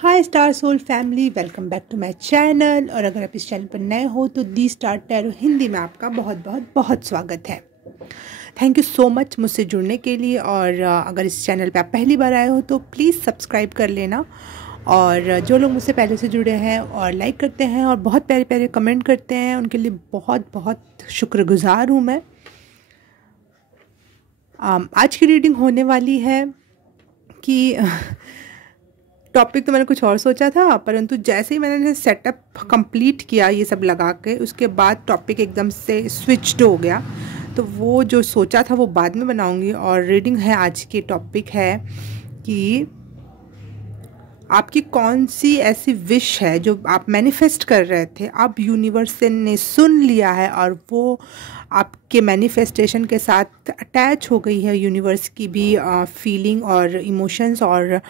Hi star soul family, welcome back to my channel. और अगर आप इस चैनल पर नए हो तो दी स्टार टैरो हिंदी में आपका बहुत बहुत बहुत स्वागत है। थैंक यू सो मच मुझसे जुड़ने के लिए। और अगर इस चैनल पे आप पहली बार आए हो तो प्लीज़ सब्सक्राइब कर लेना। और जो लोग मुझसे पहले से जुड़े हैं और लाइक करते हैं और बहुत प्यारे प्यारे कमेंट करते हैं, उनके लिए बहुत बहुत शुक्रगुजार हूँ मैं। आज की रीडिंग होने वाली है कि टॉपिक तो मैंने कुछ और सोचा था, परंतु जैसे ही मैंने सेटअप कंप्लीट किया ये सब लगा के, उसके बाद टॉपिक एकदम से स्विच्ड हो गया। तो वो जो सोचा था वो बाद में बनाऊंगी। और रीडिंग है, आज की टॉपिक है कि आपकी कौन सी ऐसी विश है जो आप मैनिफेस्ट कर रहे थे, अब यूनिवर्स ने सुन लिया है और वो आपके मैनिफेस्टेशन के साथ अटैच हो गई है। यूनिवर्स की भी फीलिंग और इमोशंस और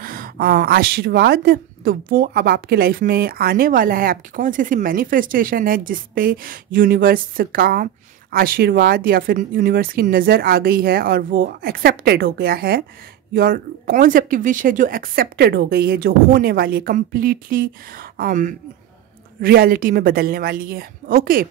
आशीर्वाद, तो वो अब आपके लाइफ में आने वाला है। आपकी कौन सी ऐसी मैनिफेस्टेशन है जिस पे यूनिवर्स का आशीर्वाद या फिर यूनिवर्स की नज़र आ गई है और वो एक्सेप्टेड हो गया है। योर कौन सी आपकी विश है जो एक्सेप्टेड हो गई है, जो होने वाली है, कम्प्लीटली रियलिटी में बदलने वाली है। ओके,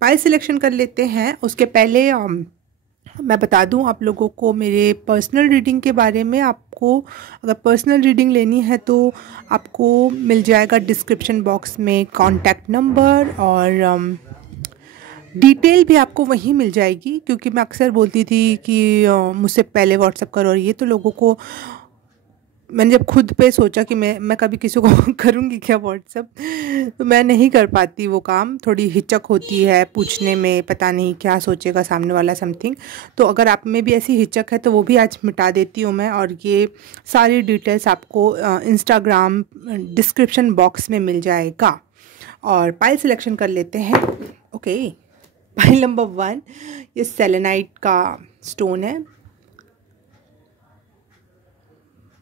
पाइल सिलेक्शन कर लेते हैं। उसके पहले मैं बता दूं आप लोगों को मेरे पर्सनल रीडिंग के बारे में। आपको अगर पर्सनल रीडिंग लेनी है तो आपको मिल जाएगा डिस्क्रिप्शन बॉक्स में कॉन्टैक्ट नंबर, और डिटेल भी आपको वहीं मिल जाएगी। क्योंकि मैं अक्सर बोलती थी कि मुझसे पहले व्हाट्सअप करो, और ये तो लोगों को, मैंने जब खुद पे सोचा कि मैं कभी किसी को करूँगी क्या व्हाट्सअप, तो मैं नहीं कर पाती वो काम। थोड़ी हिचक होती है पूछने में, पता नहीं क्या सोचेगा सामने वाला, समथिंग। तो अगर आप में भी ऐसी हिचक है तो वो भी आज मिटा देती हूँ मैं। और ये सारी डिटेल्स आपको इंस्टाग्राम डिस्क्रिप्शन बॉक्स में मिल जाएगा। और पाइल सिलेक्शन कर लेते हैं। ओके, पाइल नंबर 1 ये सेलेनाइट का स्टोन है।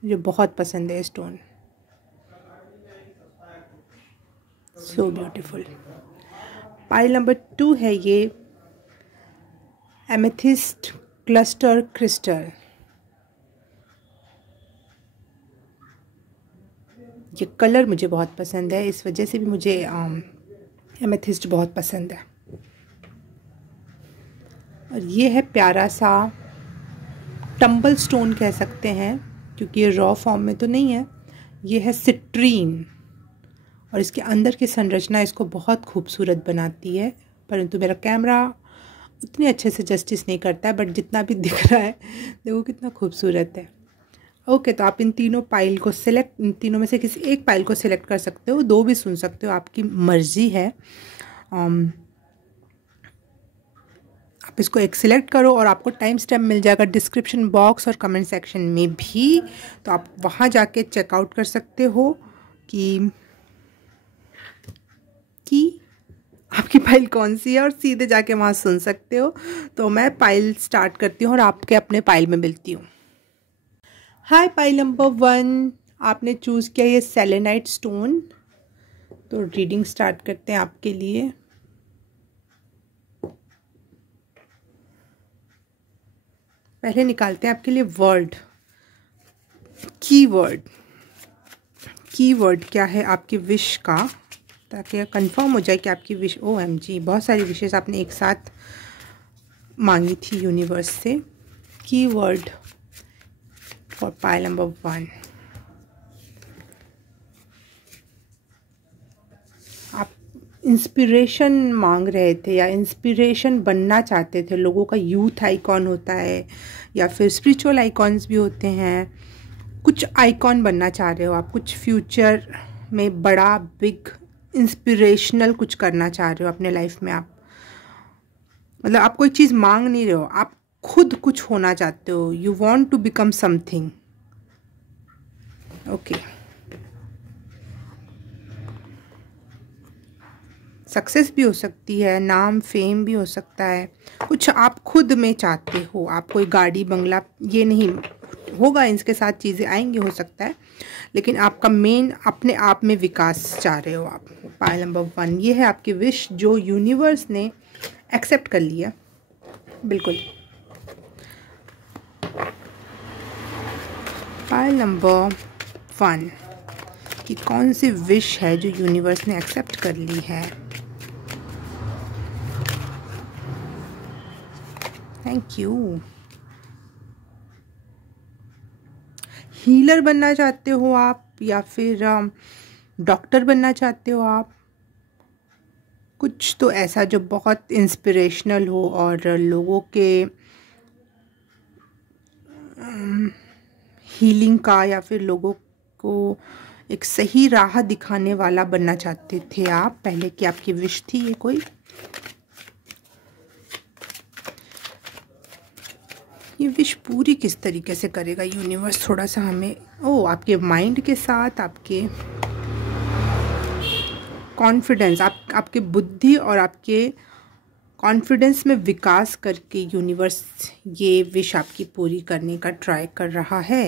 मुझे बहुत पसंद है stone, so beautiful. Pile number 2 है ये एमेथिस्ट क्लस्टर क्रिस्टल। ये कलर मुझे बहुत पसंद है, इस वजह से भी मुझे एमेथिस्ट बहुत पसंद है। और ये है प्यारा सा टंबल स्टोन कह सकते हैं, क्योंकि ये रॉ फॉर्म में तो नहीं है। ये है सिट्रीन, और इसके अंदर की संरचना इसको बहुत खूबसूरत बनाती है। परंतु मेरा कैमरा उतने अच्छे से जस्टिस नहीं करता है, बट जितना भी दिख रहा है देखो कितना खूबसूरत है। ओके, तो आप इन तीनों पाइल को सिलेक्ट, इन तीनों में से किसी एक पाइल को सिलेक्ट कर सकते हो, 2 भी सुन सकते हो, आपकी मर्जी है। आप इसको एक सिलेक्ट करो और आपको टाइम स्टैम्प मिल जाएगा डिस्क्रिप्शन बॉक्स और कमेंट सेक्शन में भी। तो आप वहाँ जाके चेकआउट कर सकते हो कि आपकी पाइल कौन सी है, और सीधे जाके वहाँ सुन सकते हो। तो मैं पाइल स्टार्ट करती हूँ और आपके अपने पाइल में मिलती हूँ। हाय, पाइल नंबर 1 आपने चूज़ किया ये सेलेनाइट स्टोन। तो रीडिंग स्टार्ट करते हैं आपके लिए। पहले निकालते हैं आपके लिए वर्ड, कीवर्ड क्या है आपकी विश का, ताकि कंफर्म हो जाए कि आपकी विश, OMG बहुत सारी विशेष आपने एक साथ मांगी थी यूनिवर्स से। Keyword for pile number 1। आप इंस्पिरेशन मांग रहे थे या इंस्पिरेशन बनना चाहते थे। लोगों का यूथ आइकॉन होता है या फिर स्पिरिचुअल आइकॉन्स भी होते हैं। कुछ आइकॉन बनना चाह रहे हो आप, कुछ फ्यूचर में बड़ा बिग इंस्पिरेशनल कुछ करना चाह रहे हो अपने लाइफ में। आप मतलब आप कोई चीज़ मांग नहीं रहे हो, आप खुद कुछ होना चाहते हो। You want to become something. Okay, success भी हो सकती है, नाम फेम भी हो सकता है, कुछ आप खुद में चाहते हो। आप कोई गाड़ी बंगला, ये नहीं होगा, इसके साथ चीज़ें आएंगी हो सकता है, लेकिन आपका मेन अपने आप में विकास चाह रहे हो आप। पाइल नंबर 1 ये है आपकी विश जो यूनिवर्स ने एक्सेप्ट कर लिया, बिल्कुल। पाइल नंबर 1 कि कौन सी विश है जो यूनिवर्स ने एक्सेप्ट कर ली है। Thank you. हीलर बनना चाहते हो आप, या फिर डॉक्टर बनना चाहते हो आप? कुछ तो ऐसा जो बहुत इंस्पिरेशनल हो और लोगों के हीलिंग का या फिर लोगों को एक सही राह दिखाने वाला बनना चाहते थे आप पहले की आपकी विश थी ये कोई? ये विश पूरी किस तरीके से करेगा यूनिवर्स, थोड़ा सा हमें आपके माइंड के साथ, आपके कॉन्फिडेंस, आपके बुद्धि और आपके कॉन्फिडेंस में विकास करके यूनिवर्स ये विश आपकी पूरी करने का ट्राई कर रहा है।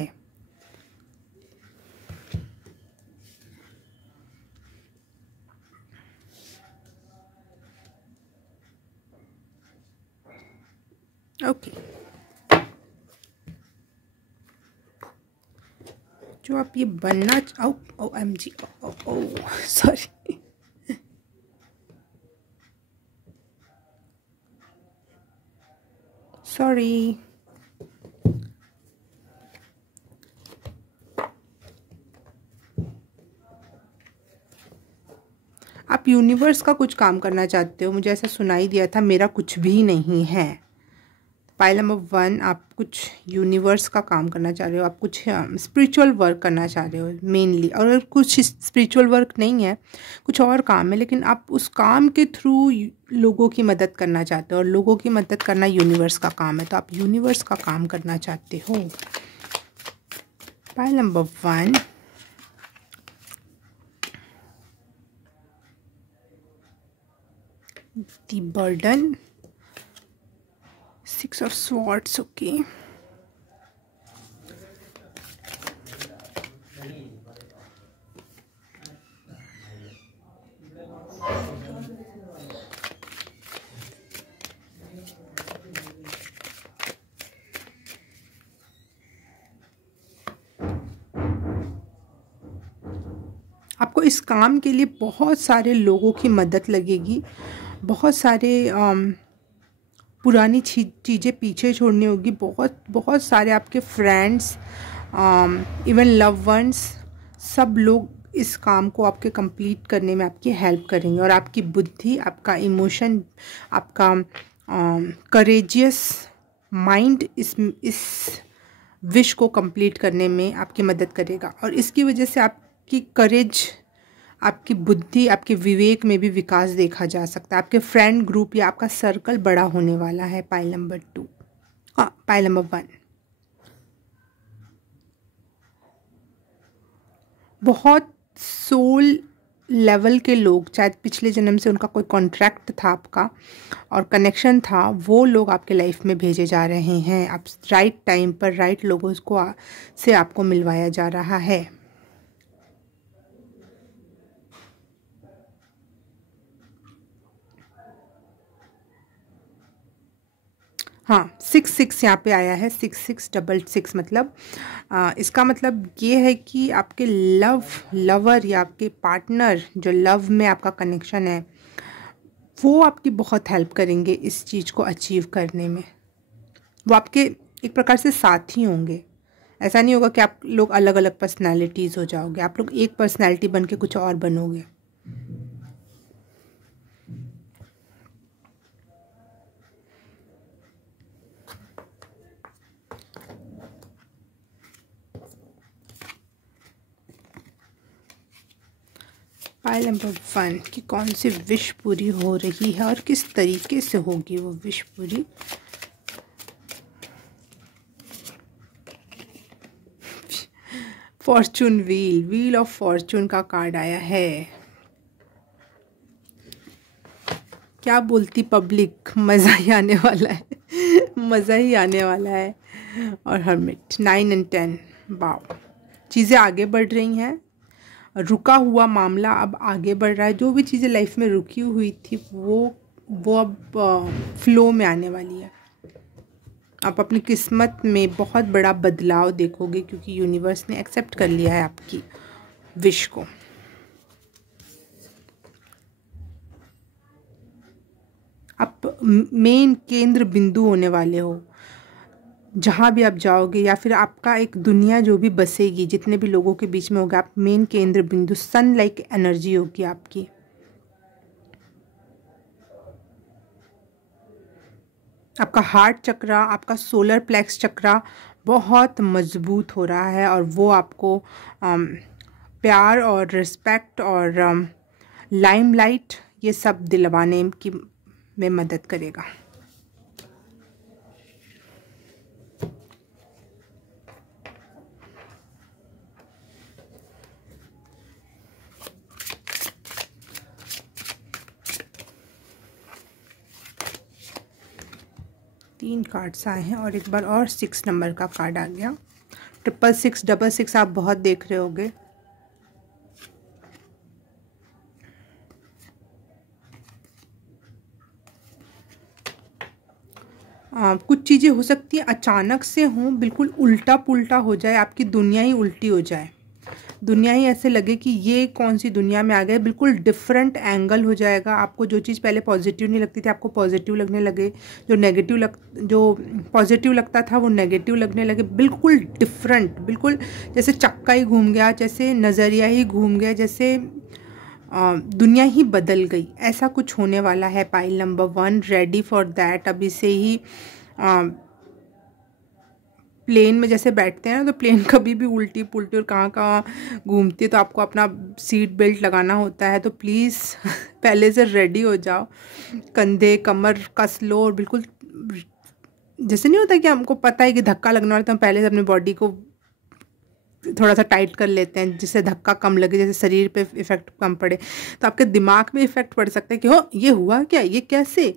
ओके, जो आप ये बनना OMG, सॉरी, सॉरी। आप यूनिवर्स का कुछ काम करना चाहते हो, मुझे ऐसा सुनाई दिया था। मेरा कुछ भी नहीं है। पाइल नंबर 1, आप कुछ यूनिवर्स का काम करना चाह रहे हो, आप कुछ स्पिरिचुअल वर्क करना चाह रहे हो मेनली। और अगर कुछ स्पिरिचुअल वर्क नहीं है, कुछ और काम है, लेकिन आप उस काम के थ्रू लोगों की मदद करना चाहते हो, और लोगों की मदद करना यूनिवर्स का काम है, तो आप यूनिवर्स का काम करना चाहते हो। Pile number 1, the burden, 6 of Swords, okay. आपको इस काम के लिए बहुत सारे लोगों की मदद लगेगी, बहुत सारे पुरानी चीज़ें पीछे छोड़नी होगी, बहुत सारे आपके फ्रेंड्स, इवन लव वंस, सब लोग इस काम को आपके कंप्लीट करने में आपकी हेल्प करेंगे। और आपकी बुद्धि, आपका इमोशन, आपका करेजियस माइंड इस विश को कंप्लीट करने में आपकी मदद करेगा। और इसकी वजह से आपकी करेज, आपकी बुद्धि, आपके विवेक में भी विकास देखा जा सकता है। आपके फ्रेंड ग्रुप या आपका सर्कल बड़ा होने वाला है। पाइल नंबर 2, पाइल नंबर 1, बहुत सोल लेवल के लोग, शायद पिछले जन्म से उनका कोई कॉन्ट्रैक्ट था आपका और कनेक्शन था, वो लोग आपके लाइफ में भेजे जा रहे हैं। आप राइट टाइम पर राइट लोगों को से आपको मिलवाया जा रहा है। हाँ, 6 यहाँ पे आया है, 6666, मतलब इसका मतलब ये है कि आपके लवर या आपके पार्टनर जो लव में आपका कनेक्शन है, वो आपकी बहुत हेल्प करेंगे इस चीज़ को अचीव करने में। वो आपके एक प्रकार से साथी होंगे। ऐसा नहीं होगा कि आप लोग अलग अलग पर्सनैलिटीज़ हो जाओगे, आप लोग एक पर्सनैलिटी बन के कुछ और बनोगे। पाइल नंबर 1 की कौन सी विश पूरी हो रही है और किस तरीके से होगी वो विश पूरी? फॉर्चून व्हील ऑफ फॉर्चून का कार्ड आया है। क्या बोलती पब्लिक, मज़ा ही आने वाला है, मज़ा ही आने वाला है। और हर्मिट, 9 और 10, वाओ, चीज़ें आगे बढ़ रही हैं। रुका हुआ मामला अब आगे बढ़ रहा है। जो भी चीज़ें लाइफ में रुकी हुई थी वो अब फ्लो में आने वाली है। आप अपनी किस्मत में बहुत बड़ा बदलाव देखोगे, क्योंकि यूनिवर्स ने एक्सेप्ट कर लिया है आपकी विश को। आप मेन केंद्र बिंदु होने वाले हो जहाँ भी आप जाओगे, या फिर आपका एक दुनिया जो भी बसेगी, जितने भी लोगों के बीच में होगा, आप मेन केंद्र बिंदु, सन लाइक एनर्जी होगी आपकी। आपका हार्ट चक्रा, आपका सोलर प्लेक्स चक्रा बहुत मजबूत हो रहा है, और वो आपको प्यार और रिस्पेक्ट और लाइमलाइट ये सब दिलवाने की में मदद करेगा। तीन कार्ड्स आए हैं और एक बार और 6 नंबर का कार्ड आ गया। 666 आप बहुत देख रहे होगे। कुछ चीज़ें हो सकती हैं अचानक से हों, बिल्कुल उल्टा पुल्टा हो जाए, आपकी दुनिया ही उल्टी हो जाए, दुनिया ही ऐसे लगे कि ये कौन सी दुनिया में आ गए, बिल्कुल डिफरेंट एंगल हो जाएगा। आपको जो चीज़ पहले पॉजिटिव नहीं लगती थी आपको पॉजिटिव लगने लगे, जो पॉजिटिव लगता था वो नेगेटिव लगने लगे, बिल्कुल डिफरेंट, बिल्कुल जैसे चक्का ही घूम गया, जैसे नज़रिया ही घूम गया, जैसे दुनिया ही बदल गई, ऐसा कुछ होने वाला है। Pile number 1 ready for that. अभी से ही प्लेन में जैसे बैठते हैं ना, तो प्लेन कभी भी उल्टी पुल्टी और कहाँ कहाँ घूमती है, तो आपको अपना सीट बेल्ट लगाना होता है, तो प्लीज़ पहले से रेडी हो जाओ, कंधे कमर कस लो, और बिल्कुल जैसे नहीं होता कि हमको पता है कि धक्का लगने वाला, तो हम पहले से अपनी बॉडी को थोड़ा सा टाइट कर लेते हैं जिससे धक्का कम लगे, जैसे शरीर पे इफ़ेक्ट कम पड़े, तो आपके दिमाग में इफ़ेक्ट पड़ सकता है कि हो ये हुआ क्या, ये कैसे,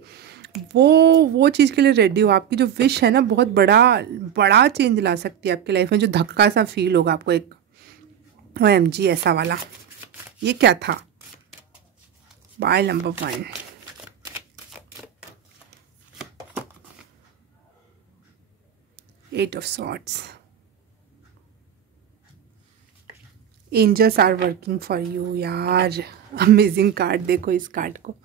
वो चीज़ के लिए रेडी हो। आपकी जो विश है ना बहुत बड़ा चेंज ला सकती है आपकी लाइफ में, जो धक्का सा फील होगा आपको, एक OMG ऐसा वाला। ये क्या था? Pile number 1 8 of swords. Angels are working for you. यार अमेजिंग कार्ड, देखो इस कार्ड को,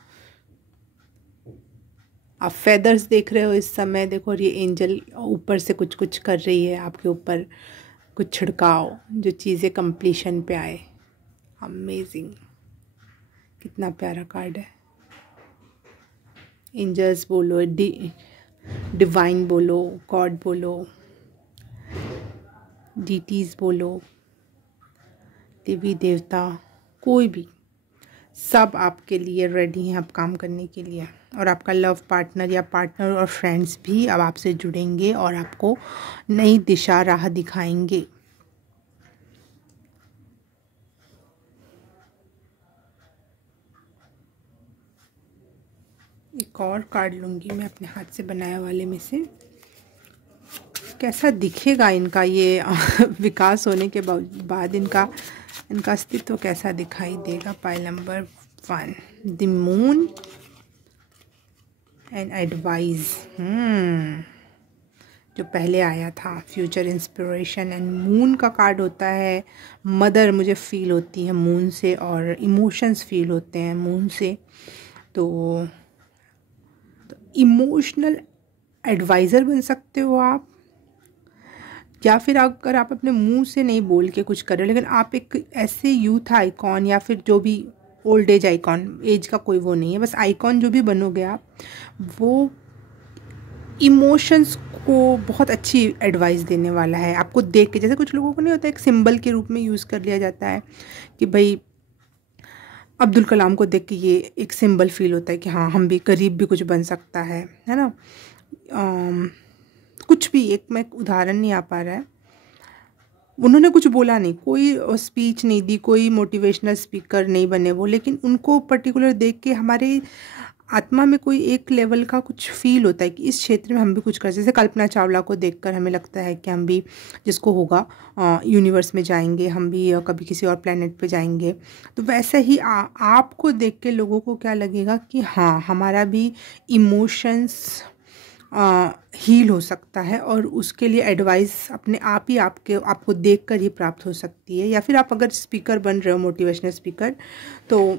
आप फेदर्स देख रहे हो इस समय, देखो, और ये एंजल ऊपर से कुछ कुछ कर रही है आपके ऊपर, कुछ छिड़काव, जो चीज़ें कंप्लीशन पे आए। अमेजिंग, कितना प्यारा कार्ड है। एंजल्स बोलो, डिवाइन बोलो, गॉड बोलो, डीटीज बोलो, देवी देवता, कोई भी, सब आपके लिए रेडी हैं अब काम करने के लिए। और आपका लव पार्टनर या पार्टनर और फ्रेंड्स भी अब आपसे जुड़ेंगे और आपको नई दिशा राह दिखाएंगे। एक और कार्ड लूँगी मैं अपने हाथ से बनाए वाले में से, कैसा दिखेगा इनका ये विकास होने के बाद इनका अस्तित्व कैसा दिखाई देगा। Pile number 1 the moon and advice. जो पहले आया था फ्यूचर इंस्पिरेशन एंड मून का कार्ड होता है। मदर मुझे फील होती है मून से, और इमोशंस फील होते हैं मून से, तो इमोशनल एडवाइज़र बन सकते हो आप, या फिर अगर आप अपने मुंह से नहीं बोल के कुछ कर रहे हो, लेकिन आप एक ऐसे यूथ आइकॉन या फिर जो भी ओल्ड एज आइकॉन, एज का कोई वो नहीं है, बस आइकॉन जो भी बनोगे आप, वो इमोशंस को बहुत अच्छी एडवाइस देने वाला है आपको देख के। जैसे कुछ लोगों को नहीं होता, एक सिंबल के रूप में यूज़ कर लिया जाता है कि भाई अब्दुल कलाम को देख के ये एक सिंबल फील होता है कि हाँ हम भी, गरीब भी कुछ बन सकता है ना। कुछ भी, एक मैं उदाहरण नहीं आ पा रहा है, उन्होंने कुछ बोला नहीं, कोई स्पीच नहीं दी, कोई मोटिवेशनल स्पीकर नहीं बने वो, लेकिन उनको पर्टिकुलर देख के हमारे आत्मा में कोई एक लेवल का कुछ फील होता है कि इस क्षेत्र में हम भी कुछ कर सकते। जैसे कल्पना चावला को देखकर हमें लगता है कि हम भी, जिसको होगा यूनिवर्स में जाएंगे, हम भी कभी किसी और प्लेनेट पे जाएंगे। तो वैसे ही आपको देख के लोगों को क्या लगेगा कि हाँ हमारा भी इमोशंस हील हो सकता है, और उसके लिए एडवाइस अपने आप ही आपको देखकर ही प्राप्त हो सकती है। या फिर आप अगर स्पीकर बन रहे हो, मोटिवेशनल स्पीकर, तो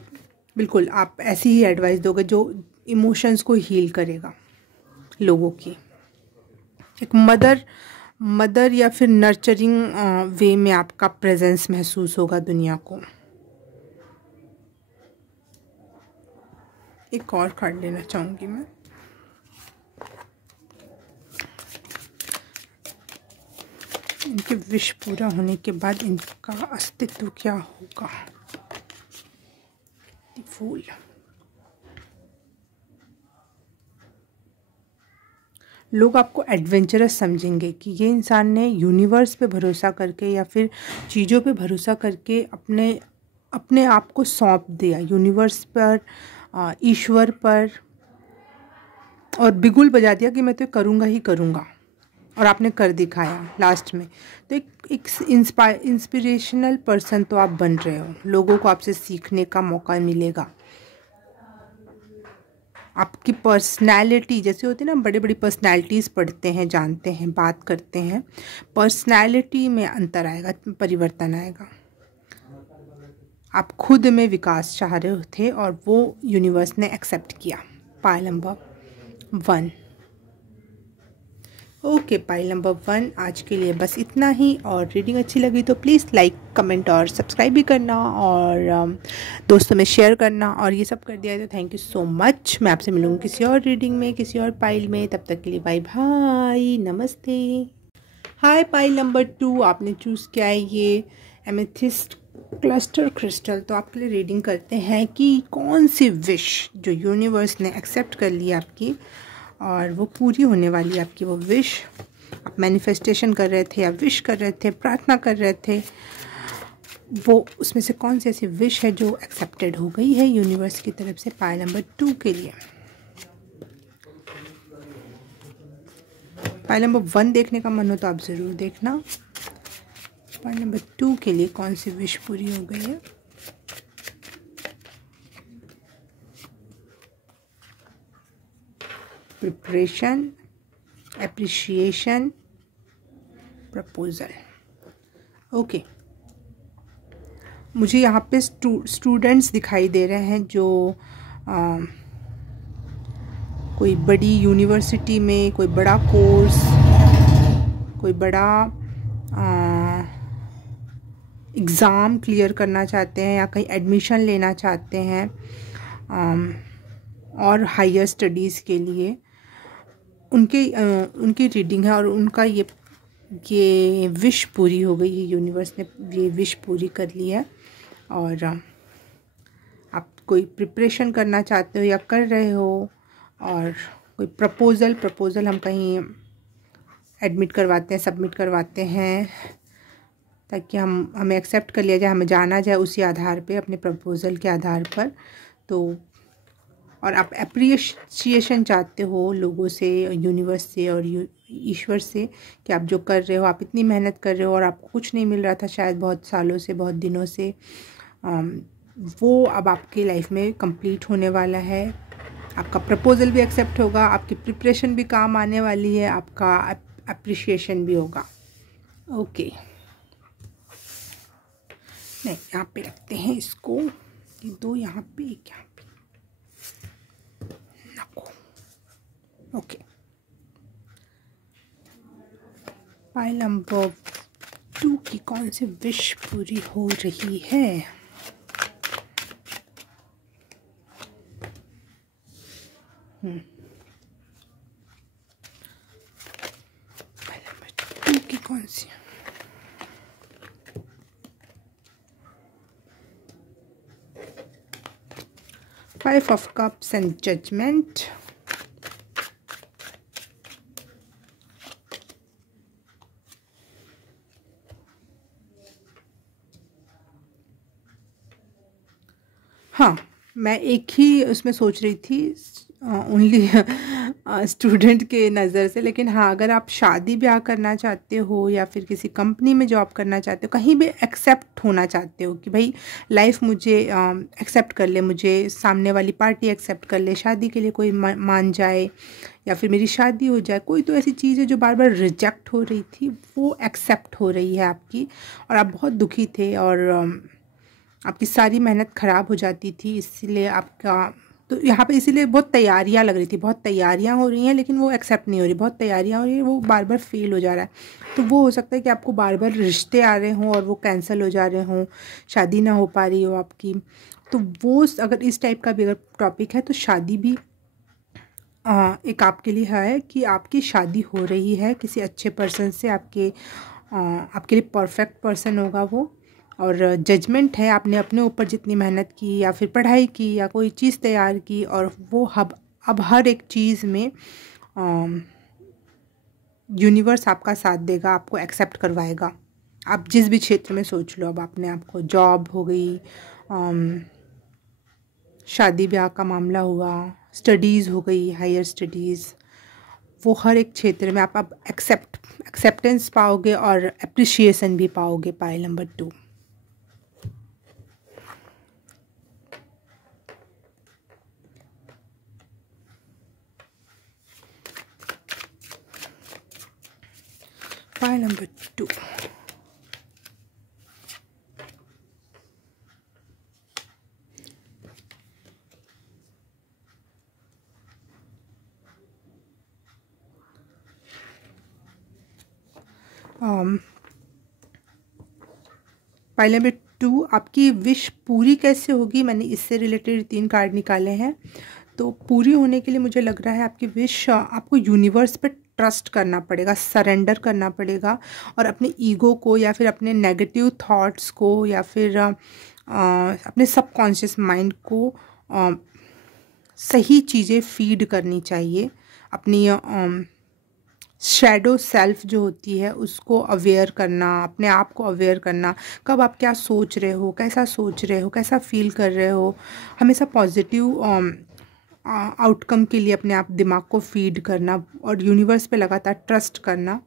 बिल्कुल आप ऐसी ही एडवाइस दोगे जो इमोशंस को हील करेगा लोगों की। एक मदर या फिर नर्चरिंग वे में आपका प्रेजेंस महसूस होगा दुनिया को। एक और कार्ड लेना चाहूँगी मैं। इनके विश पूरा होने के बाद इनका अस्तित्व क्या होगा। फूल। लोग आपको एडवेंचरस समझेंगे कि ये इंसान ने यूनिवर्स पे भरोसा करके या फिर चीज़ों पे भरोसा करके अपने आप को सौंप दिया यूनिवर्स पर, ईश्वर पर, और बिगुल बजा दिया कि मैं तो करूँगा ही करूँगा, और आपने कर दिखाया लास्ट में। तो एक इंस्पिरेशनल पर्सन तो आप बन रहे हो। लोगों को आपसे सीखने का मौका मिलेगा। आपकी पर्सनैलिटी जैसे होती है ना, बड़ी बड़ी पर्सनैलिटीज़ पढ़ते हैं, जानते हैं, बात करते हैं, पर्सनैलिटी में अंतर आएगा, परिवर्तन आएगा। आप खुद में विकास चाह रहे थे और वो यूनिवर्स ने एक्सेप्ट किया। Pile number 1। Okay, pile number 1 आज के लिए बस इतना ही। और रीडिंग अच्छी लगी तो प्लीज़ लाइक, कमेंट और सब्सक्राइब भी करना, और दोस्तों में शेयर करना, और ये सब कर दिया है तो थैंक यू सो मच। मैं आपसे मिलूँगी किसी और रीडिंग में, किसी और पाइल में। तब तक के लिए बाय बाय, नमस्ते। हाय, पाइल नंबर 2 आपने चूज़ किया है ये एमेथिस्ट क्लस्टर क्रिस्टल। तो आपके लिए रीडिंग करते हैं कि कौन सी विश जो यूनिवर्स ने एक्सेप्ट कर ली आपकी और वो पूरी होने वाली आपकी वो विश। आप मैनिफेस्टेशन कर रहे थे या विश कर रहे थे, प्रार्थना कर रहे थे, वो उसमें से कौन सी ऐसी विश है जो एक्सेप्टेड हो गई है यूनिवर्स की तरफ से पाइल नंबर 2 के लिए। पाइल नंबर 1 देखने का मन हो तो आप ज़रूर देखना। पाइल नंबर 2 के लिए कौन सी विश पूरी हो गई है। Preparation, appreciation, proposal. ओके, मुझे यहाँ पे स्टूडेंट्स दिखाई दे रहे हैं जो कोई बड़ी यूनिवर्सिटी में कोई बड़ा कोर्स, कोई बड़ा एग्ज़ाम क्लियर करना चाहते हैं या कहीं एडमिशन लेना चाहते हैं, और हायर स्टडीज़ के लिए उनकी रीडिंग है। और उनका ये विश पूरी हो गई है, यूनिवर्स ने ये विश पूरी कर ली है। और आप कोई प्रिपरेशन करना चाहते हो या कर रहे हो, और कोई प्रपोज़ल हम कहीं एडमिट करवाते हैं, सबमिट करवाते हैं, ताकि हमें एक्सेप्ट कर लिया जाए, हमें जाना जाए उसी आधार पे, अपने प्रपोज़ल के आधार पर। तो और आप एप्रिशिएशन चाहते हो लोगों से, यूनिवर्स से और ईश्वर से, कि आप जो कर रहे हो, आप इतनी मेहनत कर रहे हो और आपको कुछ नहीं मिल रहा था शायद बहुत सालों से, बहुत दिनों से, वो अब आपकी लाइफ में कंप्लीट होने वाला है। आपका प्रपोज़ल भी एक्सेप्ट होगा, आपकी प्रिपरेशन भी काम आने वाली है, आपका एप्रिशिएशन भी होगा। ओके, नहीं यहाँ पे रखते हैं इसको, ये 2 यहाँ पे, एक यहाँ पे, नको। ओके, पाइल नंबर 2 की कौन सी विश पूरी हो रही है। पाइल नंबर 2 की कौन सी। Five of Cups and Judgment. हाँ, मैं एक ही उसमें सोच रही थी, ओनली स्टूडेंट के नज़र से। लेकिन हाँ, अगर आप शादी ब्याह करना चाहते हो या फिर किसी कंपनी में जॉब करना चाहते हो, कहीं भी एक्सेप्ट होना चाहते हो कि भाई लाइफ मुझे एक्सेप्ट कर ले, मुझे सामने वाली पार्टी एक्सेप्ट कर ले, शादी के लिए कोई मान जाए या फिर मेरी शादी हो जाए, कोई तो ऐसी चीज़ है जो बार बार रिजेक्ट हो रही थी वो एक्सेप्ट हो रही है आपकी, और आप बहुत दुखी थे और आपकी सारी मेहनत ख़राब हो जाती थी, इसलिए आपका तो यहाँ पे इसीलिए बहुत तैयारियाँ लग रही थी, बहुत तैयारियाँ हो रही हैं लेकिन वो एक्सेप्ट नहीं हो रही, बहुत तैयारियाँ हो रही हैं, वो बार बार फेल हो जा रहा है। तो वो हो सकता है कि आपको बार बार रिश्ते आ रहे हों और वो कैंसिल हो जा रहे हों, शादी ना हो पा रही हो आपकी। तो वो अगर इस टाइप का भी अगर टॉपिक है तो शादी भी एक आपके लिए है कि आपकी शादी हो रही है किसी अच्छे पर्सन से, आपके लिए परफेक्ट पर्सन होगा वो। और जजमेंट है, आपने अपने ऊपर जितनी मेहनत की या फिर पढ़ाई की या कोई चीज़ तैयार की, और वो अब हर एक चीज़ में यूनिवर्स आपका साथ देगा, आपको एक्सेप्ट करवाएगा। आप जिस भी क्षेत्र में सोच लो, अब आपने आपको जॉब हो गई, शादी ब्याह का मामला हुआ, स्टडीज़ हो गई, हायर स्टडीज़, वो हर एक क्षेत्र में आप अब एक्सेप्टेंस पाओगे और अप्रिशिएशन भी पाओगे। Pile number 2। Pile number 2। Pile number 2, आपकी विश पूरी कैसे होगी। मैंने इससे रिलेटेड 3 कार्ड निकाले हैं। तो पूरी होने के लिए मुझे लग रहा है आपकी विश, आपको यूनिवर्स पे ट्रस्ट करना पड़ेगा, सरेंडर करना पड़ेगा, और अपने ईगो को या फिर अपने नेगेटिव थॉट्स को या फिर अपने सबकॉन्शियस माइंड को सही चीज़ें फीड करनी चाहिए। अपनी शैडो सेल्फ जो होती है उसको अवेयर करना, अपने आप को अवेयर करना, कब आप क्या सोच रहे हो, कैसा सोच रहे हो, कैसा फील कर रहे हो, हमेशा पॉजिटिव आउटकम के लिए अपने आप दिमाग को फीड करना और यूनिवर्स पे लगातार ट्रस्ट करना,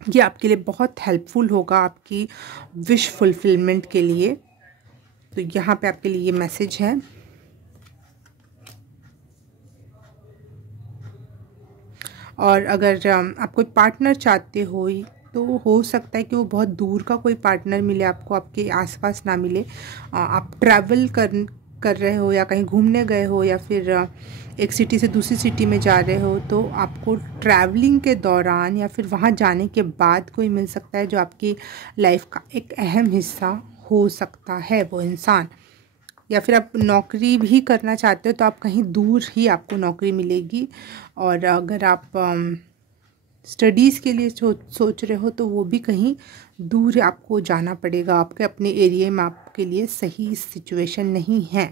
ये आपके लिए बहुत हेल्पफुल होगा आपकी विश फुलफिलमेंट के लिए। तो यहाँ पे आपके लिए ये मैसेज है। और अगर आप कोई पार्टनर चाहते हो तो हो सकता है कि वो बहुत दूर का कोई पार्टनर मिले आपको, आपके आसपास ना मिले। आप ट्रैवल कर रहे हो या कहीं घूमने गए हो या फिर एक सिटी से दूसरी सिटी में जा रहे हो, तो आपको ट्रैवलिंग के दौरान या फिर वहाँ जाने के बाद कोई मिल सकता है जो आपकी लाइफ का एक अहम हिस्सा हो सकता है वो इंसान। या फिर आप नौकरी भी करना चाहते हो तो आप कहीं दूर ही आपको नौकरी मिलेगी। और अगर आप स्टडीज़ के लिए सोच रहे हो तो वो भी कहीं दूर आपको जाना पड़ेगा, आपके अपने एरिया में आपके लिए सही सिचुएशन नहीं है।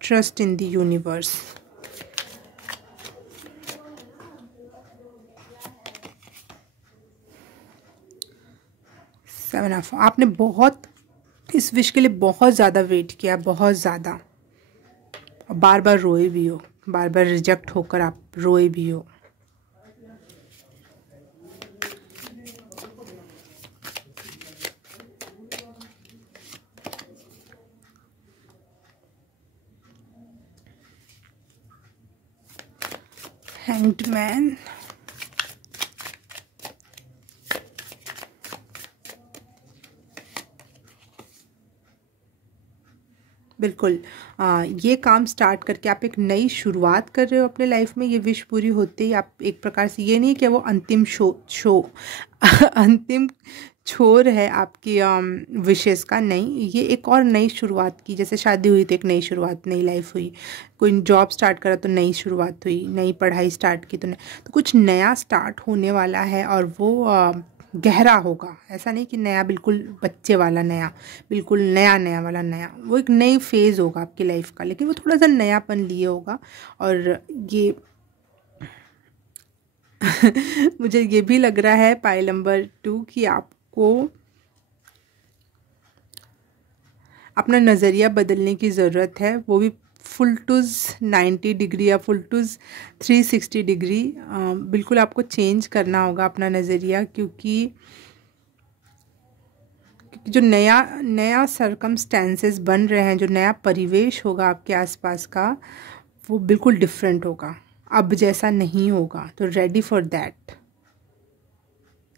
Trust in the universe. 7 of, आपने बहुत इस विश के लिए बहुत ज़्यादा वेट किया, बहुत ज़्यादा, बार बार रोए भी हो, बार बार रिजेक्ट होकर आप रोए भी हो। हैंग्ड मैन, बिल्कुल। ये काम स्टार्ट करके आप एक नई शुरुआत कर रहे हो अपने लाइफ में। ये विश पूरी होते ही आप एक प्रकार से, ये नहीं कि वो अंतिम शो अंतिम छोर है आपकी विशेस का, नहीं, ये एक और नई शुरुआत की, जैसे शादी हुई तो एक नई शुरुआत, नई लाइफ हुई, कोई जॉब स्टार्ट करा तो नई शुरुआत हुई, नई पढ़ाई स्टार्ट की तो कुछ नया स्टार्ट होने वाला है। और वो गहरा होगा, ऐसा नहीं कि नया बिल्कुल बच्चे वाला नया, बिल्कुल नया नया वाला नया, वो एक नई फेज़ होगा आपकी लाइफ का, लेकिन वो थोड़ा सा नयापन लिए होगा। और ये मुझे ये भी लग रहा है पाइल नंबर 2 कि आपको अपना नज़रिया बदलने की ज़रूरत है, वो भी फुल टूज़ 90 डिग्री या फुल टूज़ 360 डिग्री। बिल्कुल आपको चेंज करना होगा अपना नज़रिया, क्योंकि जो नया नया सर्कमस्टेंसेस बन रहे हैं, जो नया परिवेश होगा आपके आसपास का, वो बिल्कुल डिफरेंट होगा, अब जैसा नहीं होगा। तो रेडी फॉर दैट।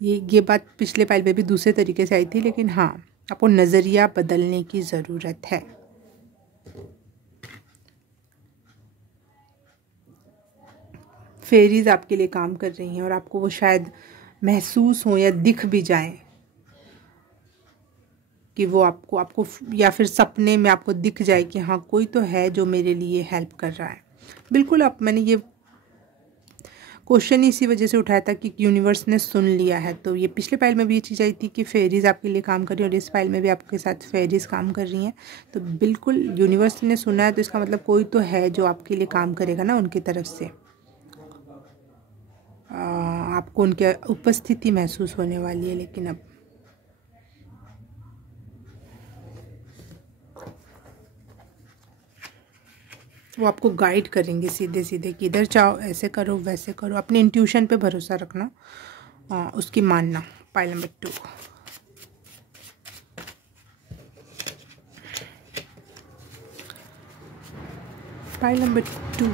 ये बात पिछले पाइल में भी दूसरे तरीके से आई थी, लेकिन हाँ, आपको नज़रिया बदलने की ज़रूरत है। फेरीज आपके लिए काम कर रही हैं और आपको वो शायद महसूस हो या दिख भी जाए कि वो आपको या फिर सपने में आपको दिख जाए कि हाँ, कोई तो है जो मेरे लिए हेल्प कर रहा है। बिल्कुल मैंने ये क्वेश्चन इसी वजह से उठाया था कि यूनिवर्स ने सुन लिया है। तो ये पिछले फाइल में भी ये चीज़ आई थी कि फेरीज आपके लिए काम कर रही है, और इस फाइल में भी आपके साथ फेरीज काम कर रही हैं। तो बिल्कुल यूनिवर्स ने सुना है, तो इसका मतलब कोई तो है जो आपके लिए काम करेगा ना, उनकी तरफ से आपको उनकी उपस्थिति महसूस होने वाली है। लेकिन अब वो आपको गाइड करेंगे सीधे सीधे कि इधर जाओ, ऐसे करो, वैसे करो। अपने इंट्यूशन पे भरोसा रखना, उसकी मानना। Pile number 2। पाइल नंबर 2,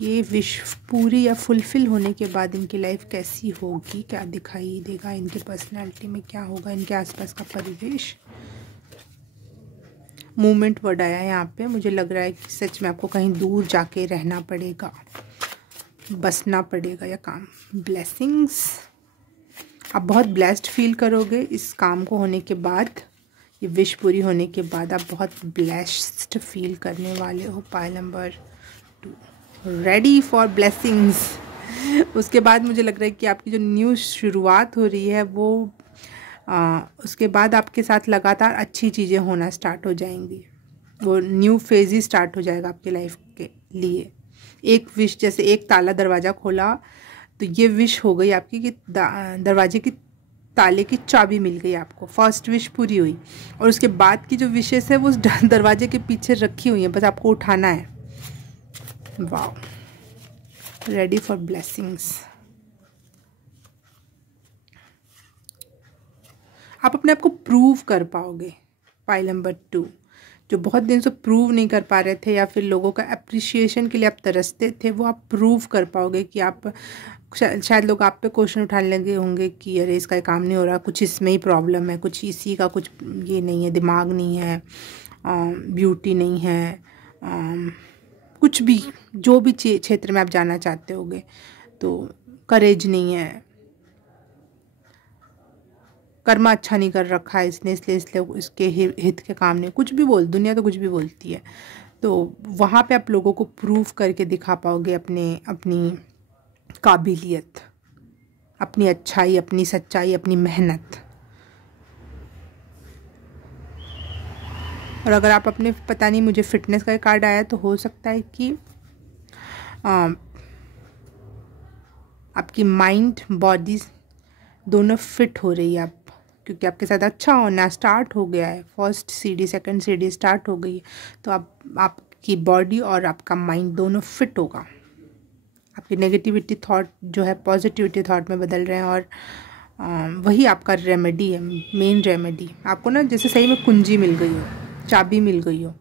ये विश पूरी या फुलफिल होने के बाद इनकी लाइफ कैसी होगी, क्या दिखाई देगा, इनकी पर्सनैलिटी में क्या होगा, इनके आसपास का परिवेश। मूवमेंट वर्ड आया है यहाँ पे। मुझे लग रहा है कि सच में आपको कहीं दूर जाके रहना पड़ेगा, बसना पड़ेगा, या काम। ब्लेसिंग्स, आप बहुत ब्लेस्ड फील करोगे इस काम को होने के बाद। ये विश पूरी होने के बाद आप बहुत ब्लेस्ड फील करने वाले हो। Pile number 2, ready for blessings. उसके बाद मुझे लग रहा है कि आपकी जो न्यू शुरुआत हो रही है वो उसके बाद आपके साथ लगातार अच्छी चीज़ें होना स्टार्ट हो जाएंगी। वो न्यू फेज ही स्टार्ट हो जाएगा आपकी लाइफ के लिए। एक विश, जैसे एक ताला दरवाज़ा खोला, तो ये विश हो गई आपकी कि दरवाजे की ताले की चाबी मिल गई आपको। फर्स्ट विश पूरी हुई, और उसके बाद की जो विशेस है वो उस दरवाजे के पीछे रखी हुई हैं, बस आपको उठाना है। वाह, रेडी फॉर ब्लेसिंग्स। आप अपने आप को प्रूव कर पाओगे। पाइल नंबर 2, जो बहुत दिन से प्रूव नहीं कर पा रहे थे या फिर लोगों का अप्रिशिएशन के लिए आप तरसते थे, वो आप प्रूव कर पाओगे कि आप शायद लोग आप पे क्वेश्चन उठाने लगे होंगे कि अरे इसका काम नहीं हो रहा, कुछ इसमें ही प्रॉब्लम है, कुछ इसी का कुछ ये नहीं है, दिमाग नहीं है, ब्यूटी नहीं है, कुछ भी, जो भी क्षेत्र में आप जाना चाहते होगे, तो करेज नहीं है, कर्मा अच्छा नहीं कर रखा है इसने, इसलिए इसके हित के काम नहीं, कुछ भी बोल, दुनिया तो कुछ भी बोलती है। तो वहाँ पे आप लोगों को प्रूव करके दिखा पाओगे अपनी काबिलियत, अपनी अच्छाई, अपनी सच्चाई, अपनी मेहनत। और अगर आप अपने, पता नहीं, मुझे फिटनेस का कार्ड आया, तो हो सकता है कि आपकी माइंड बॉडी दोनों फिट हो रही है अब, क्योंकि आपके साथ अच्छा होना स्टार्ट हो गया है। फर्स्ट सीढ़ी, सेकंड सीढ़ी स्टार्ट हो गई है, तो आपकी बॉडी और आपका माइंड दोनों फिट होगा। आपकी नेगेटिविटी थॉट जो है पॉजिटिविटी थॉट में बदल रहे हैं, और वही आपका रेमेडी है, मेन रेमेडी। आपको ना जैसे सही में कुंजी मिल गई हो, चाबी मिल गई हो।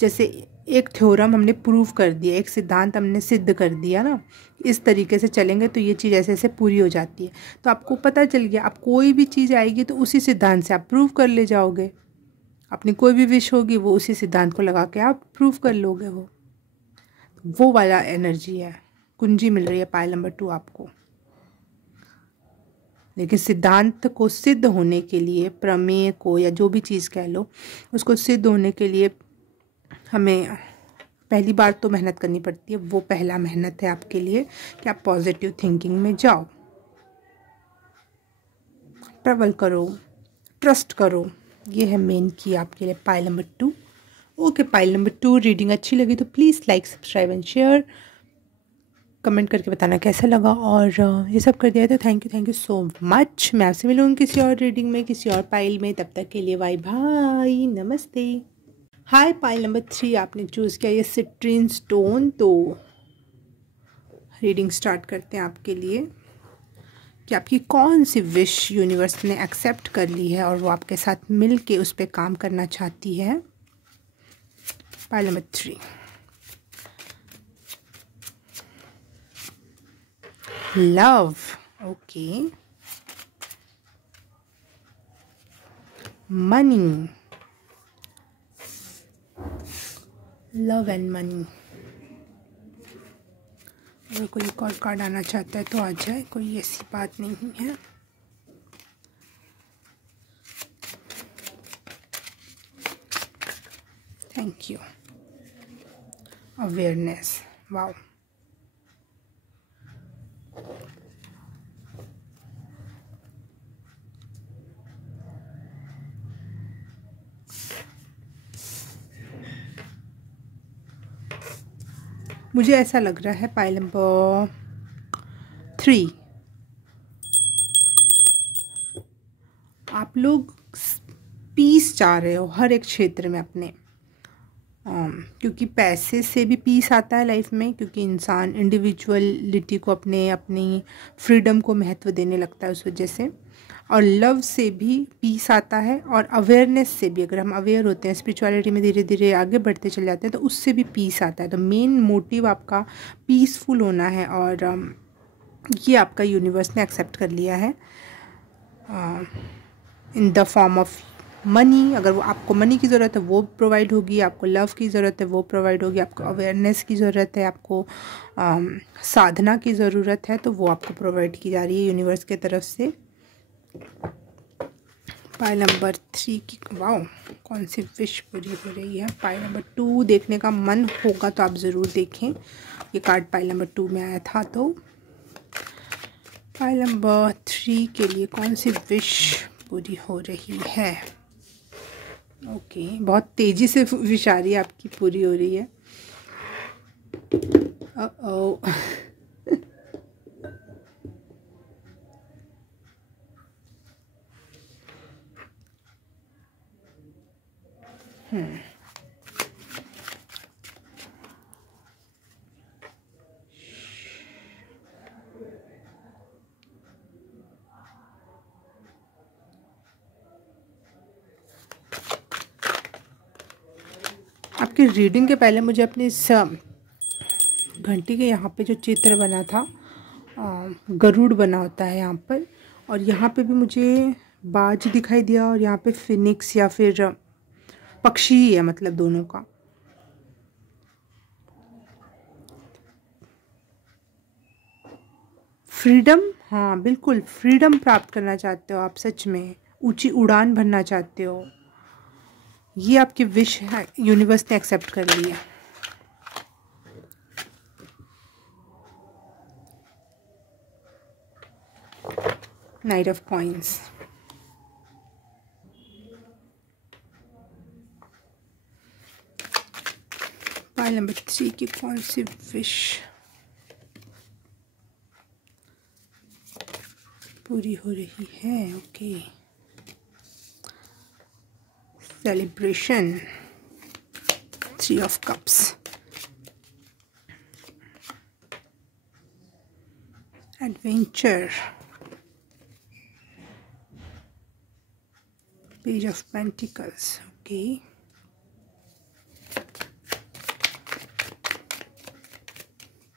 जैसे एक थ्योरम हमने प्रूव कर दिया, एक सिद्धांत हमने सिद्ध कर दिया ना, इस तरीके से चलेंगे तो ये चीज़ ऐसे ऐसे पूरी हो जाती है। तो आपको पता चल गया, आप कोई भी चीज़ आएगी तो उसी सिद्धांत से आप प्रूव कर ले जाओगे। अपनी कोई भी विश होगी वो उसी सिद्धांत को लगा के आप प्रूव कर लोगे। वो वाला एनर्जी है, कुंजी मिल रही है पाइल नंबर 2 आपको। लेकिन सिद्धांत को सिद्ध होने के लिए, प्रमेय को या जो भी चीज़ कह लो, उसको सिद्ध होने के लिए हमें पहली बार तो मेहनत करनी पड़ती है। वो पहला मेहनत है आपके लिए कि आप पॉजिटिव थिंकिंग में जाओ, ट्रैवल करो, ट्रस्ट करो। ये है मेन की आपके लिए pile number 2। Okay, pile number 2 reading अच्छी लगी तो please like, subscribe and share. Comment करके बताना कैसा लगा। और ये सब कर दिया तो थैंक यू सो मच। मैं आपसे मिलूँगी किसी और रीडिंग में, किसी और पाइल में। तब तक के लिए बाय बाय, नमस्ते। हाय, पाइल नंबर 3 आपने चूज़ किया ये सिट्रीन स्टोन। तो रीडिंग स्टार्ट करते हैं आपके लिए कि आपकी कौन सी विश यूनिवर्स ने एक्सेप्ट कर ली है और वो आपके साथ मिल के उस पर काम करना चाहती है। Pile number 3, love, okay, money, love and money. अगर कोई एक और कार्ड आना चाहता है तो आ जाए, कोई ऐसी बात नहीं है। Thank you. Awareness, wow. मुझे ऐसा लग रहा है पाइल नंबर 3 आप लोग पीस चाह रहे हो हर एक क्षेत्र में अपने, क्योंकि पैसे से भी पीस आता है लाइफ में, क्योंकि इंसान इंडिविजुअलिटी को अपनी फ्रीडम को महत्व देने लगता है उस वजह से। और लव से भी पीस आता है, और अवेयरनेस से भी, अगर हम अवेयर होते हैं स्पिरिचुअलिटी में, धीरे धीरे आगे बढ़ते चले जाते हैं, तो उससे भी पीस आता है। तो मेन मोटिव आपका पीसफुल होना है, और ये आपका यूनिवर्स ने एक्सेप्ट कर लिया है in the form of money. अगर वो आपको मनी की ज़रूरत है वो प्रोवाइड होगी, आपको लव की ज़रूरत है वो प्रोवाइड होगी, आपको अवेयरनेस की ज़रूरत है, आपको साधना की ज़रूरत है, तो वो आपको प्रोवाइड की जा रही है यूनिवर्स के तरफ से। पाइल नंबर 3 की, वाओ, कौन सी विश पूरी हो रही है। पाइल नंबर 2 देखने का मन होगा तो आप ज़रूर देखें, ये कार्ड पाइल नंबर 2 में आया था। तो पाइल नंबर 3 के लिए कौन सी विश पूरी हो रही है। ओके, बहुत तेज़ी से विश आ रही है आपकी, पूरी हो रही है। ओ आपकी रीडिंग के पहले मुझे अपनी इस घंटी के यहाँ पे जो चित्र बना था, गरुड़ बना होता है यहाँ पर, और यहाँ पे भी मुझे बाज दिखाई दिया, और यहाँ पे फिनिक्स या फिर पक्षी ही है, मतलब दोनों का। फ्रीडम, हाँ बिल्कुल, फ्रीडम प्राप्त करना चाहते हो आप, सच में ऊंची उड़ान भरना चाहते हो। ये आपकी विश है, यूनिवर्स ने एक्सेप्ट कर लिया। Night of coins, pile number 3 की कौन सी विश पूरी हो रही है। Okay, celebration, 3 of cups, adventure, page of pentacles. Okay,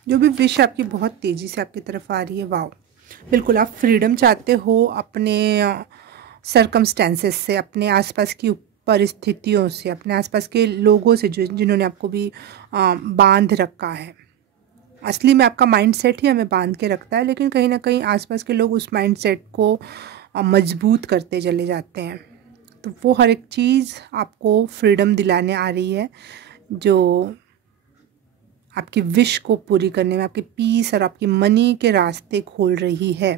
जो भी विश आपकी बहुत तेज़ी से आपकी तरफ आ रही है, वाओ, बिल्कुल आप फ्रीडम चाहते हो अपने सरकमस्टेंसेस से, अपने आसपास की परिस्थितियों से, अपने आसपास के लोगों से जो जिन्होंने आपको भी बांध रखा है। असली में आपका माइंडसेट ही हमें बांध के रखता है, लेकिन कहीं ना कहीं आसपास के लोग उस माइंडसेट को मजबूत करते चले जाते हैं। तो वो हर एक चीज़ आपको फ्रीडम दिलाने आ रही है, जो आपकी विश को पूरी करने में, आपके पीस और आपकी मनी के रास्ते खोल रही है।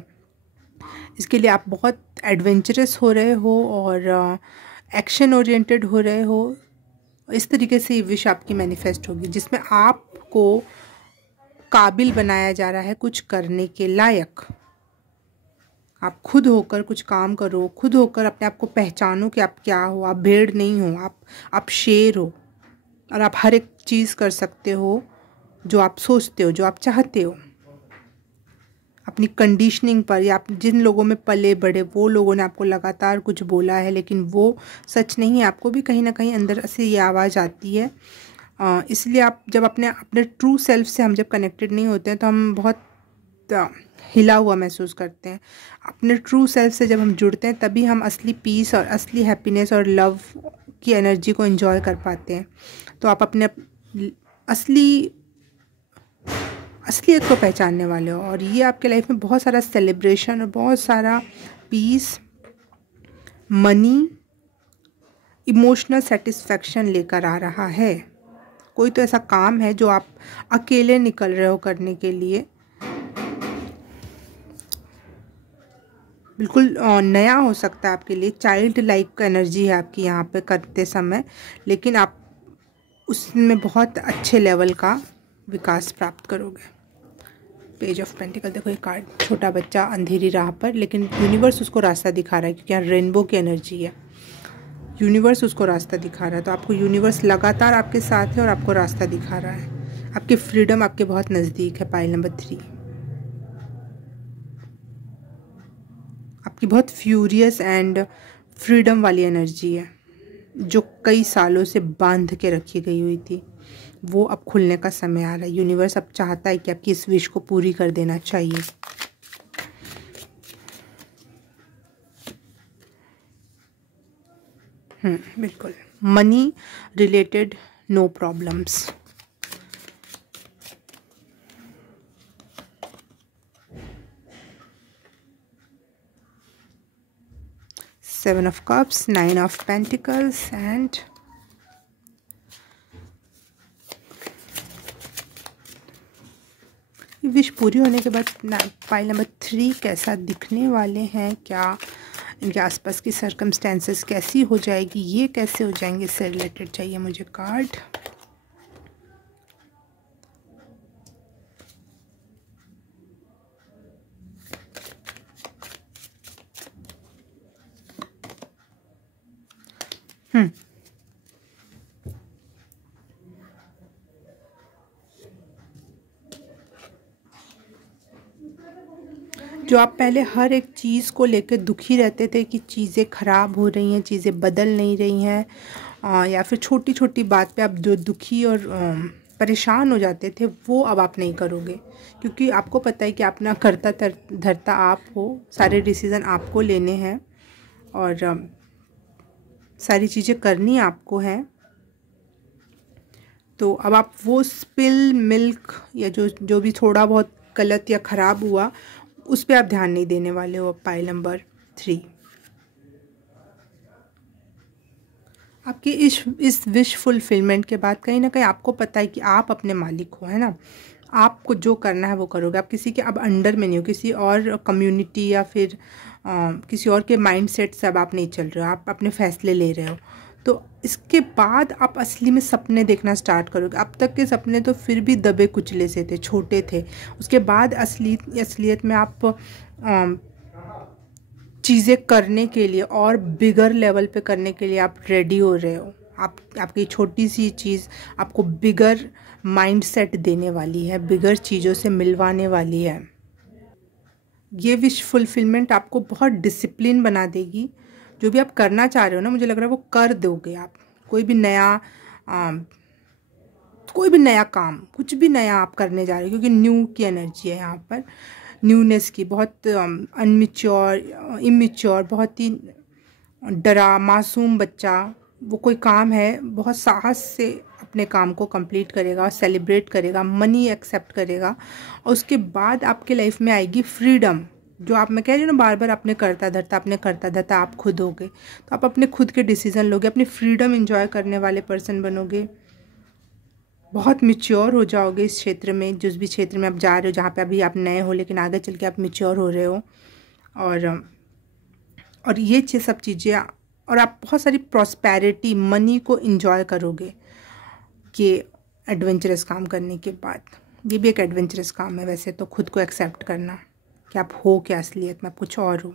इसके लिए आप बहुत एडवेंचरस हो रहे हो और एक्शन ओरिएंटेड हो रहे हो। इस तरीके से ये विश आपकी मैनिफेस्ट होगी, जिसमें आपको काबिल बनाया जा रहा है कुछ करने के लायक। आप खुद होकर कुछ काम करो, खुद होकर अपने आप को पहचानो कि आप क्या हो। आप भेड़ नहीं हो, आप शेर हो, और आप हर एक चीज़ कर सकते हो जो आप सोचते हो, जो आप चाहते हो। अपनी कंडीशनिंग पर, या आप जिन लोगों में पले बड़े वो लोगों ने आपको लगातार कुछ बोला है लेकिन वो सच नहीं है, आपको भी कहीं ना कहीं अंदर से ये आवाज़ आती है। इसलिए आप जब अपने ट्रू सेल्फ से हम जब कनेक्टेड नहीं होते हैं तो हम बहुत हिला हुआ महसूस करते हैं। अपने ट्रू सेल्फ से जब हम जुड़ते हैं तभी हम असली पीस और असली हैप्पीनेस और लव की एनर्जी को एंजॉय कर पाते हैं। तो आप अपने असलियत को पहचानने वाले हो, और ये आपके लाइफ में बहुत सारा सेलिब्रेशन और बहुत सारा पीस, मनी, इमोशनल सेटिस्फैक्शन लेकर आ रहा है। कोई तो ऐसा काम है जो आप अकेले निकल रहे हो करने के लिए, बिल्कुल नया हो सकता है आपके लिए। चाइल्ड लाइक एनर्जी है आपकी यहाँ पे करते समय, लेकिन आप उसमें बहुत अच्छे लेवल का विकास प्राप्त करोगे। पेज ऑफ पेंटिकल, देखो ये कार्ड, छोटा बच्चा अंधेरी राह पर, लेकिन यूनिवर्स उसको रास्ता दिखा रहा है क्योंकि यहाँ रेनबो की एनर्जी है। यूनिवर्स उसको रास्ता दिखा रहा है, तो आपको यूनिवर्स लगातार आपके साथ है और आपको रास्ता दिखा रहा है। आपकी फ्रीडम आपके बहुत नज़दीक है। पाइल नंबर 3, आपकी बहुत फ्यूरियस एंड फ्रीडम वाली एनर्जी है जो कई सालों से बांध के रखी गई हुई थी, वो अब खुलने का समय आ रहा है। यूनिवर्स अब चाहता है कि आपकी इस विश को पूरी कर देना चाहिए। बिल्कुल। Money related no problems. Seven of Cups, Nine of Pentacles, and wish पूरी होने के बाद पाइल नंबर 3 कैसा दिखने वाले हैं, क्या इनके आसपास की सर्कमस्टेंसेस कैसी हो जाएगी, ये कैसे हो जाएंगे, इससे रिलेटेड चाहिए मुझे कार्ड। जो आप पहले हर एक चीज़ को लेकर दुखी रहते थे कि चीज़ें ख़राब हो रही हैं, चीज़ें बदल नहीं रही हैं, या फिर छोटी छोटी बात पे आप जो दुखी और परेशान हो जाते थे, वो अब आप नहीं करोगे, क्योंकि आपको पता है कि अपना करता धरता आप हो। सारे डिसीज़न आपको लेने हैं और सारी चीज़ें करनी आपको हैं। तो अब आप वो स्पिल मिल्क या जो भी थोड़ा बहुत गलत या ख़राब हुआ उस पर आप ध्यान नहीं देने वाले हो। पाइल नंबर 3, आपकी इस विश फुलफिलमेंट के बाद कहीं ना कहीं आपको पता है कि आप अपने मालिक हो, है ना। आपको जो करना है वो करोगे। आप किसी के अब अंडर में नहीं हो, किसी और कम्युनिटी या फिर किसी और के माइंडसेट से अब आप नहीं चल रहे हो, आप अपने फैसले ले रहे हो। तो इसके बाद आप असली में सपने देखना स्टार्ट करोगे। अब तक के सपने तो फिर भी दबे कुचले से थे, छोटे थे। उसके बाद असलियत में आप चीज़ें करने के लिए और बिगर लेवल पे करने के लिए आप रेडी हो रहे हो। आपकी छोटी सी चीज़ आपको बिगर माइंडसेट देने वाली है, बिगर चीज़ों से मिलवाने वाली है। ये विश फुलफिलमेंट आपको बहुत डिसिप्लिन बना देगी। जो भी आप करना चाह रहे हो ना, मुझे लग रहा है वो कर दोगे आप। कोई भी नया काम, कुछ भी नया आप करने जा रहे हो, क्योंकि न्यू की एनर्जी है यहाँ पर, न्यूनेस की। बहुत इमेच्योर, बहुत ही मासूम बच्चा वो कोई काम है बहुत साहस से अपने काम को कंप्लीट करेगा, सेलिब्रेट करेगा, मनी एक्सेप्ट करेगा, और उसके बाद आपके लाइफ में आएगी फ्रीडम। जो मैं कह रही हूँ ना, बार बार अपने करता धरता आप खुद होगे, तो आप अपने खुद के डिसीजन लोगे, अपनी फ्रीडम एंजॉय करने वाले पर्सन बनोगे, बहुत मिच्योर हो जाओगे इस क्षेत्र में, जिस भी क्षेत्र में आप जा रहे हो, जहाँ पे अभी आप नए हो लेकिन आगे चल के आप मिच्योर हो रहे हो। और ये सब चीज़ें, और आप बहुत सारी प्रॉस्पेरिटी, मनी को एंजॉय करोगे ये एडवेंचरस काम करने के बाद। ये भी एक एडवेंचरस काम है वैसे तो, खुद को एक्सेप्ट करना कि आप हो क्या असलियत में, आप कुछ और हो,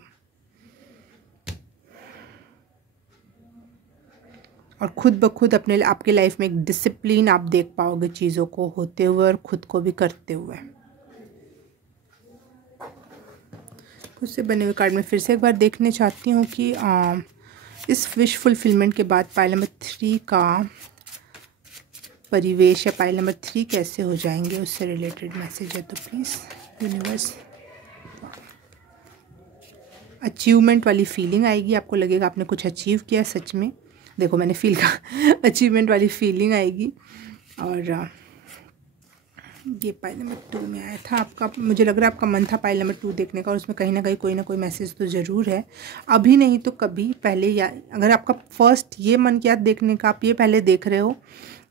और खुद ब खुद अपने आपके लाइफ में एक डिसिप्लिन आप देख पाओगे चीज़ों को होते हुए और खुद को भी करते हुए। खुद से बने हुए कार्ड में फिर से एक बार देखने चाहती हूँ कि इस विश फुलफिलमेंट के बाद पाइल नंबर 3 का परिवेश या पाइल नंबर 3 कैसे हो जाएंगे, उससे रिलेटेड मैसेज है तो प्लीज़ यूनिवर्स। अचीवमेंट वाली फीलिंग आएगी, आपको लगेगा आपने कुछ अचीव किया सच में। देखो मैंने फील का अचीवमेंट वाली फीलिंग आएगी। और ये पाइल नंबर 2 में आया था आपका, मुझे लग रहा है आपका मन था पाइल नंबर 2 देखने का, और उसमें कहीं ना कोई मैसेज तो ज़रूर है। अभी नहीं तो कभी पहले, या अगर आपका फर्स्ट ये मन किया देखने का, आप ये पहले देख रहे हो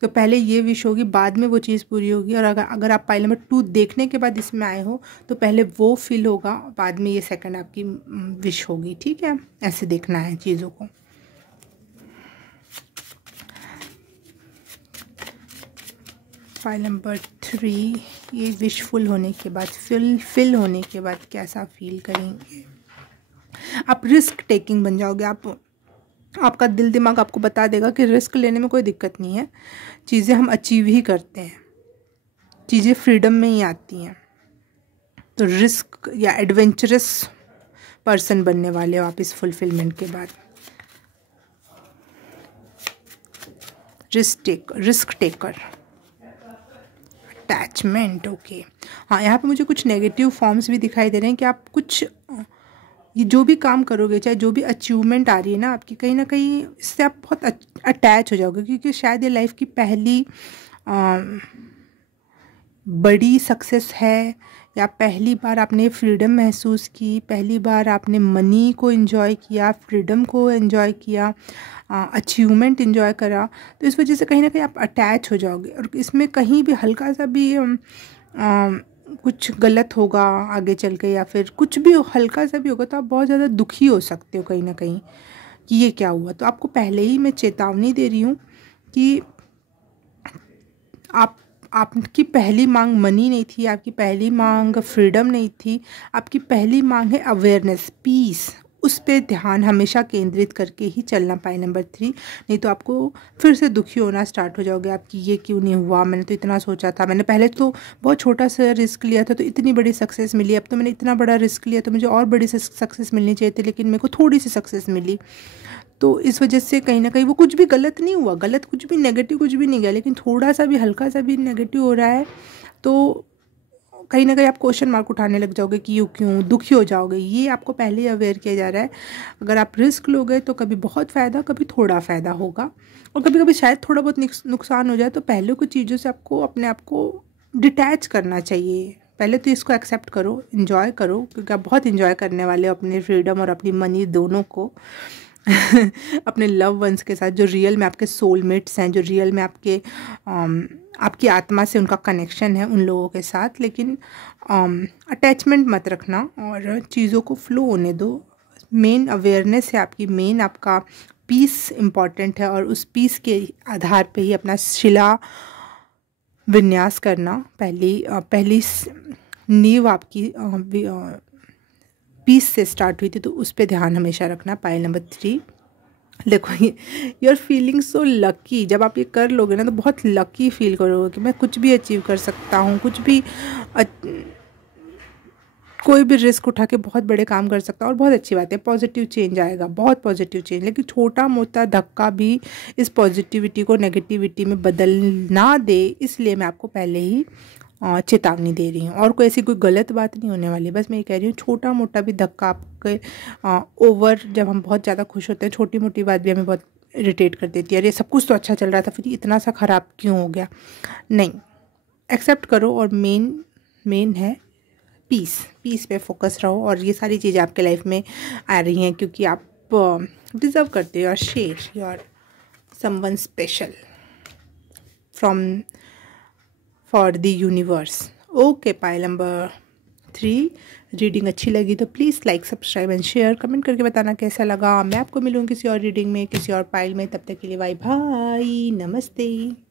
तो पहले ये विश होगी, बाद में वो चीज़ पूरी होगी। और अगर आप पाइल नंबर 2 देखने के बाद इसमें आए हो तो पहले वो फील होगा, बाद में ये सेकंड आपकी विश होगी। ठीक है, ऐसे देखना है चीज़ों को। पाइल नंबर 3, ये विशफुल होने के बाद, फिल होने के बाद कैसा फील करेंगे आप। रिस्क टेकिंग बन जाओगे आप, आपका दिल दिमाग आपको बता देगा कि रिस्क लेने में कोई दिक्कत नहीं है, चीज़ें हम अचीव ही करते हैं, चीज़ें फ्रीडम में ही आती हैं। तो रिस्क या एडवेंचरस पर्सन बनने वाले हो आप इस फुलफिलमेंट के बाद। Risk taker, attachment, okay. हाँ, यहाँ पे मुझे कुछ नेगेटिव फॉर्म्स भी दिखाई दे रहे हैं कि आप कुछ, ये जो भी काम करोगे, चाहे जो भी अचीवमेंट आ रही है ना आपकी, कहीं ना कहीं इससे आप बहुत अटैच हो जाओगे, क्योंकि शायद ये लाइफ की पहली बड़ी सक्सेस है, या पहली बार आपने फ्रीडम महसूस की, पहली बार आपने मनी को एंजॉय किया, फ्रीडम को एंजॉय किया, अचीवमेंट एंजॉय करा। तो इस वजह से कहीं ना कहीं आप अटैच हो जाओगे, और इसमें कहीं भी हल्का सा भी कुछ गलत होगा आगे चल के, या फिर कुछ भी हल्का सा भी होगा तो आप बहुत ज़्यादा दुखी हो सकते हो कहीं ना कहीं कि ये क्या हुआ। तो आपको पहले ही मैं चेतावनी दे रही हूँ कि आपकी पहली मांग मनी नहीं थी, आपकी पहली मांग फ्रीडम नहीं थी, आपकी पहली मांग है अवेयरनेस, पीस। उस पे ध्यान हमेशा केंद्रित करके ही चलना पाइल नंबर 3, नहीं तो आपको फिर से दुखी होना स्टार्ट हो जाओगे आपकी, ये क्यों नहीं हुआ, मैंने तो इतना सोचा था, मैंने पहले तो बहुत छोटा सा रिस्क लिया था तो इतनी बड़ी सक्सेस मिली, अब तो मैंने इतना बड़ा रिस्क लिया तो मुझे और बड़ी सक्सेस मिलनी चाहिए थी, लेकिन मेरे को थोड़ी सी सक्सेस मिली। तो इस वजह से कहीं ना कहीं वो कुछ भी गलत नहीं हुआ, गलत कुछ भी, नेगेटिव कुछ भी नहीं गया, लेकिन थोड़ा सा भी हल्का सा भी नेगेटिव हो रहा है तो कहीं ना कहीं आप क्वेश्चन मार्क उठाने लग जाओगे कि यूँ क्यों, दुखी हो जाओगे। ये आपको पहले ही अवेयर किया जा रहा है। अगर आप रिस्क लोगे तो कभी बहुत फ़ायदा, कभी थोड़ा फ़ायदा होगा, और कभी कभी शायद थोड़ा बहुत नुकसान हो जाए। तो पहले कुछ चीज़ों से आपको अपने आप को डिटैच करना चाहिए। पहले तो इसको एक्सेप्ट करो, इन्जॉय करो, क्योंकि आप बहुत इन्जॉय करने वाले हो अपने फ्रीडम और अपनी मनी दोनों को अपने लव वंस के साथ, जो रियल में आपके सोलमेट्स हैं, जो रियल में आपकी आत्मा से उनका कनेक्शन है, उन लोगों के साथ। लेकिन अटैचमेंट मत रखना और चीज़ों को फ्लो होने दो। मेन अवेयरनेस है आपकी, मेन आपका पीस इम्पॉर्टेंट है, और उस पीस के आधार पे ही अपना शिला विन्यास करना। पहली नींव आपकी पीस से स्टार्ट हुई थी, तो उस पे ध्यान हमेशा रखना। पाइल नंबर 3, देखो you are feeling so lucky. जब आप ये कर लोगे ना तो बहुत लकी फील करोगे कि मैं कुछ भी अचीव कर सकता हूँ, कुछ भी कोई भी रिस्क उठा के बहुत बड़े काम कर सकता हूँ। और बहुत अच्छी बात है, पॉजिटिव चेंज आएगा, बहुत पॉजिटिव चेंज। लेकिन छोटा मोटा धक्का भी इस पॉजिटिविटी को नेगेटिविटी में बदल ना दे, इसलिए मैं आपको पहले ही चेतावनी दे रही हूँ। और कोई ऐसी कोई गलत बात नहीं होने वाली, बस मैं ये कह रही हूँ छोटा मोटा भी धक्का आपके ओवर, जब हम बहुत ज़्यादा खुश होते हैं, छोटी मोटी बात भी हमें बहुत इरिटेट कर देती है। अरे सब कुछ तो अच्छा चल रहा था, फिर इतना सा ख़राब क्यों हो गया। नहीं, एक्सेप्ट करो, और मेन है पीस पे फोकस रहो। और ये सारी चीज़ें आपके लाइफ में आ रही हैं क्योंकि आप डिज़र्व करते हो। और share your someone special for the universe. Okay, pile number 3 reading अच्छी लगी तो please like, subscribe and share. Comment करके बताना कैसा लगा। मैं आपको मिलूँ किसी और रीडिंग में, किसी और पाइल में। तब तक के लिए बाय बाय, नमस्ते।